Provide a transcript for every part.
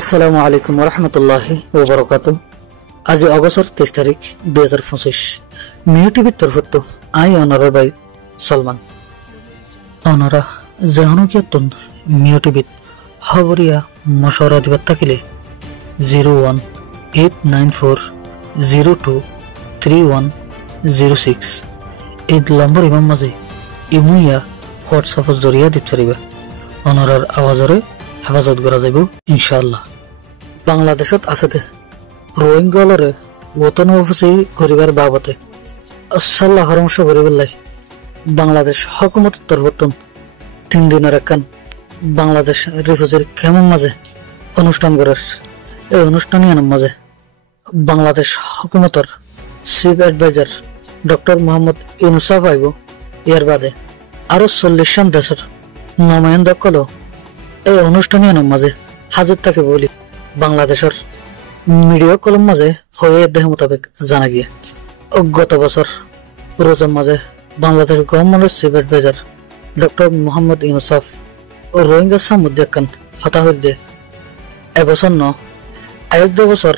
আসসালামু আলাইকুম রহমতুল্লাহি ওবরাকাতুহু। আজ অগস্টর 23 তারিখ 2025 মিউ টিভির তরফত আই অনারা বাই সলমান অনারা জাহানুকিয়তন মিউ টিভিত খবরিয়া মশওয়ারা দিবার থাকিলে 01894023106 এই নম্বর ইমাম মাঝে ইমুইয়া হোয়াটসঅ্যাপের জরিয়া দিতে পারিবা। অনারার আওয়াজরে হেফাজত করা যাইব ইনশাআল্লাহ। বাংলাদেশত আছে রোহিঙ্গালরে ওতন অফিসে করিবার বাবতে আল্লাহ পরামর্শ করিবার লাই বাংলাদেশ হকুমতের তরফতন 3 দিনের একখান বাংলাদেশ রিফিউজির কেমন মাঝে অনুষ্ঠান করার এই অনুষ্ঠানই মাঝে বাংলাদেশ হকুমতর চিফ অ্যাডভাইজার ডক্টর মোহাম্মদ ইউনুসাফ আইব। এর বাদে আরো 40 দেশের নমায়ন্দকল এই অনুষ্ঠানই মাঝে হাজির থাকে বলি বাংলাদেশের মিডিয়া কলম মাঝে হয়ে দেহ মোতাবেক জানা গিয়ে গত বছর রোজার মাঝে বাংলাদেশ গভর্নমেন্টের চিফ অ্যাডভাইজার ডক্টর মোহাম্মদ ইউনুসাফ ও রোহিঙ্গা সামুদ্দিয়ান হতা হইল যে এবছর এক 2 বছর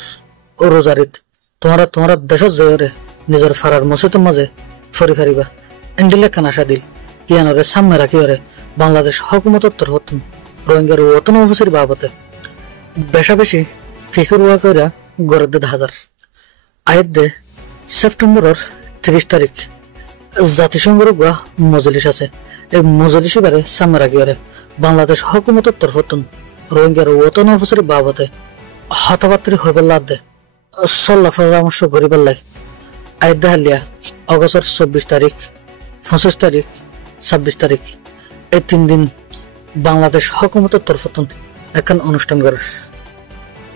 ও রোজারিত তোমারা দেশের জয়রে নিজের ফারার মসজিদের মাঝে ফরি ফারিবা এন্ডিলে কান আশা দিল ইয়ানরে সামনে রাখি বাংলাদেশ হকুমতের তরফ রোহিঙ্গার ওতন অফিসের বাবতে বেশা বেশি ফিকুর ওয়া কইরা গড়ে 10,000 আয়াত দে সেপ্টেম্বরের 30 তারিখ জাতিসংঘের মজলিস আছে। এই মজলিসে বারে সামনে রাখি বাংলাদেশ হকুমতের তরফ রোহিঙ্গার ওতন অফিসের বাবতে হতাবাত্রি হইবার লাদ দে সল্লা পরামর্শ করিবার লাই আয়াত দে হালিয়া অগস্টের 24 তারিখ 25 তারিখ 26 তারিখ এই 3 দিন বাংলাদেশ হকুমতের তরফ একখান অনুষ্ঠান করে।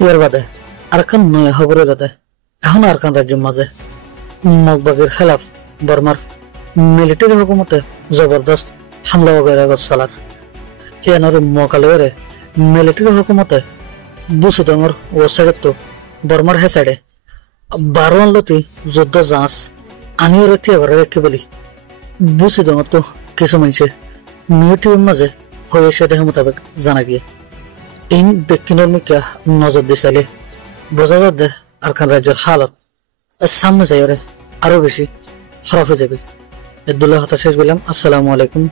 ইয়ার বাদে আরখান নয়া খবরের বাদে এখন আরখান রাজ্যের মাঝে মগবাগের খেলাফ বর্মার মিলিটারি হুকুমতে জবরদস্ত হামলা বগেরা চলার ইয়ানোর মকালয়রে মিলিটারি হুকুমতে বুসুদঙর ও সাইডে তো বর্মার হে সাইডে 12 আনলতি যুদ্ধ জাহাজ আনিও রেথিয়া ঘরে রেখে বলি বুসুদঙর তো কিছু মানুষে মিউটির মাঝে হয়ে সে দেহ মোতাবেক জানা গিয়ে এই ব্যক্তির মিকা নজর দিছালে বোঝা যাবে আরখান রাজ্যের হালত সামনে যাই আরো বেশি খারাপ হয়ে যাবে। এদুল্লাহ হতা শেষ বললাম। আসসালামু আলাইকুম।